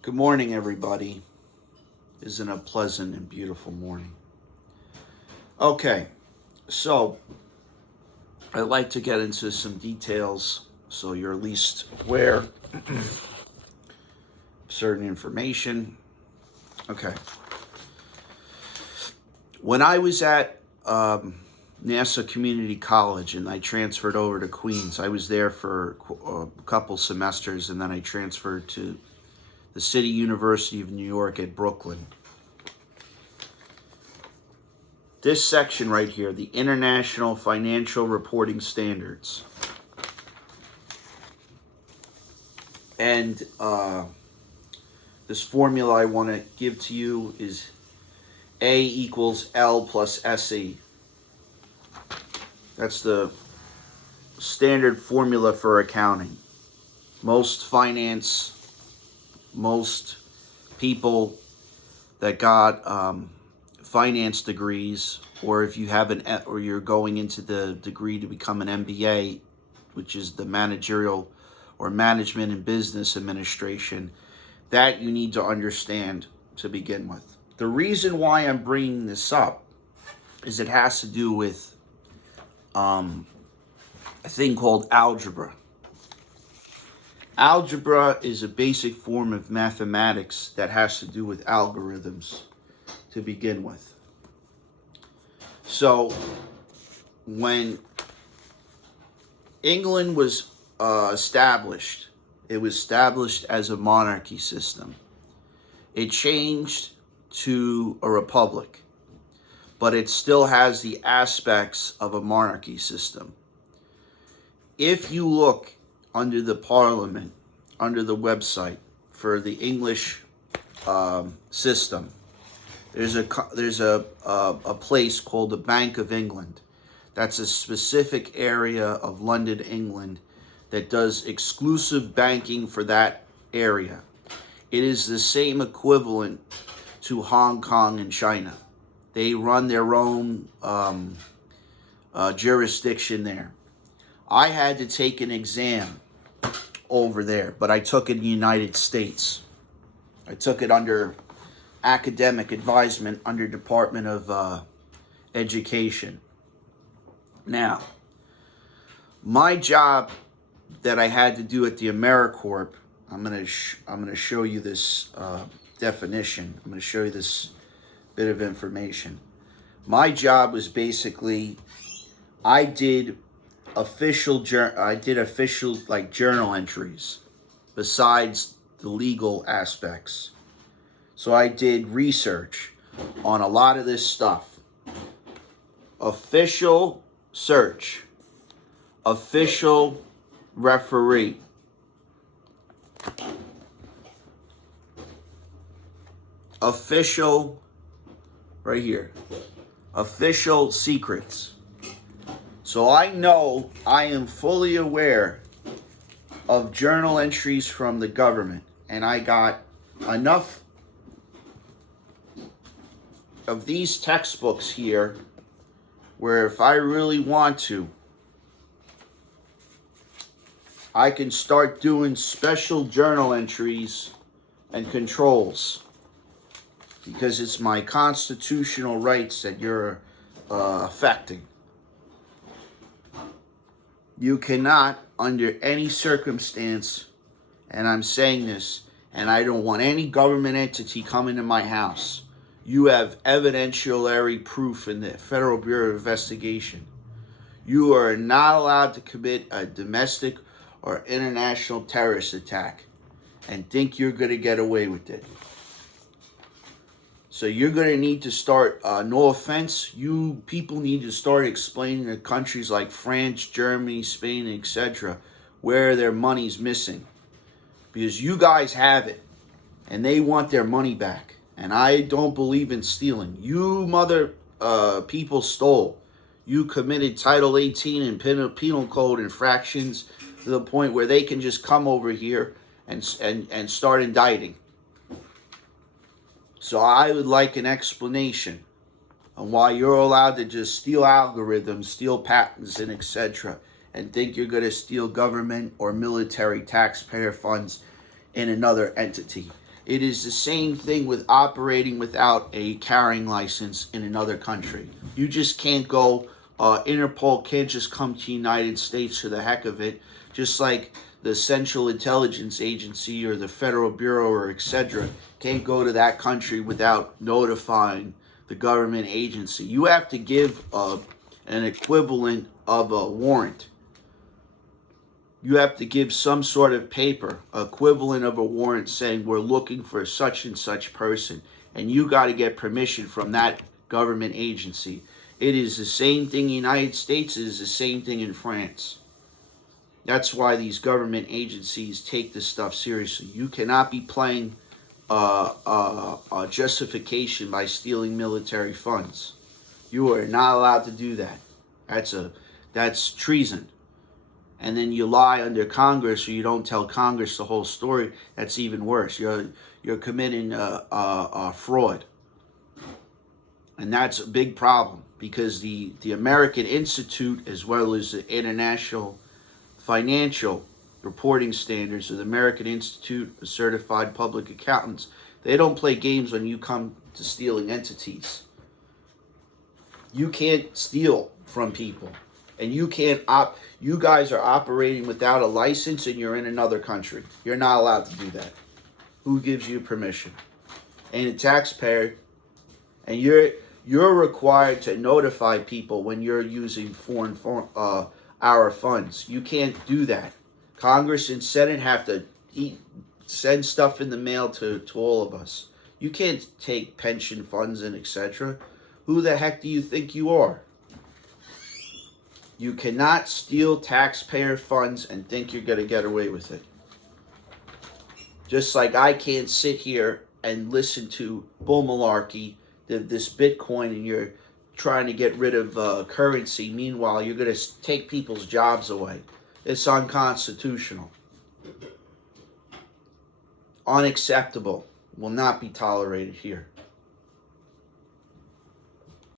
Good morning, everybody. Isn't it a pleasant and beautiful morning? Okay, so I'd like to get into some details so you're at least aware of certain information. Okay. When I was at NASA Community College and I transferred over to Queens, I was there for a couple semesters and then I transferred to the City University of New York at Brooklyn. This section right here, the International Financial Reporting Standards. And this formula I want to give to you is A equals L plus SE. That's the standard formula for accounting. Most people that got finance degrees, or if you have or you're going into the degree to become an MBA, which is the managerial or management and business administration, that you need to understand to begin with. The reason why I'm bringing this up is it has to do with a thing called algebra. Algebra is a basic form of mathematics that has to do with algorithms to begin with. So when England was established, it was established as a monarchy system. It changed to a republic, but it still has the aspects of a monarchy system. If you look under the parliament, under the website for the English system, there's a place called the Bank of England. That's a specific area of London, England, that does exclusive banking for that area. It is the same equivalent to Hong Kong and China. They run their own jurisdiction there. I had to take an exam over there, but I took it in the United States. I took it under academic advisement under Department of Education. Now, my job that I had to do at the AmeriCorp, I'm gonna show you this definition. I'm gonna show you this bit of information. My job was basically, I did official like journal entries besides the legal aspects. So I did research on a lot of this stuff. Official search, official referee, official, right here, official secrets. So I know, I am fully aware of journal entries from the government, and I got enough of these textbooks here where if I really want to, I can start doing special journal entries and controls, because it's my constitutional rights that you're affecting. You cannot, under any circumstance, and I'm saying this, and I don't want any government entity coming to my house. You have evidentiary proof in the Federal Bureau of Investigation. You are not allowed to commit a domestic or international terrorist attack and think you're going to get away with it. So you're going to need to start, no offense, you people need to start explaining to countries like France, Germany, Spain, etc., where their money's missing. Because you guys have it, and they want their money back. And I don't believe in stealing. You people stole. You committed Title 18 and Penal Code infractions to the point where they can just come over here and start indicting. So I would like an explanation on why you're allowed to just steal algorithms, steal patents, and etc., and think you're going to steal government or military taxpayer funds in another entity. It is the same thing with operating without a carrying license in another country. You just can't go, Interpol can't just come to the United States for the heck of it, just like the Central Intelligence Agency or the Federal Bureau or etc. can't go to that country without notifying the government agency. You have to give an equivalent of a warrant. You have to give some sort of paper, equivalent of a warrant saying we're looking for such and such person. And you got to get permission from that government agency. It is the same thing in the United States. It is the same thing in France. That's why these government agencies take this stuff seriously. You cannot be playing justification by stealing military funds. You are not allowed to do that. That's treason. And then you lie under Congress, or you don't tell Congress the whole story. That's even worse. You're committing fraud, and that's a big problem because the American Institute, as well as the International Financial Reporting Standards, or the American Institute of Certified Public Accountants, they don't play games when you come to stealing entities. You can't steal from people. And you can't you guys are operating without a license and you're in another country. You're not allowed to do that. Who gives you permission? And a taxpayer, and you're required to notify people when you're using our funds. You can't do that. Congress and Senate have to send stuff in the mail to all of us. You can't take pension funds and etc. Who the heck do you think you are? You cannot steal taxpayer funds and think you're going to get away with it. Just like I can't sit here and listen to bull malarkey, this Bitcoin, and you're trying to get rid of currency. Meanwhile, you're going to take people's jobs away. It's unconstitutional. Unacceptable. Will not be tolerated here.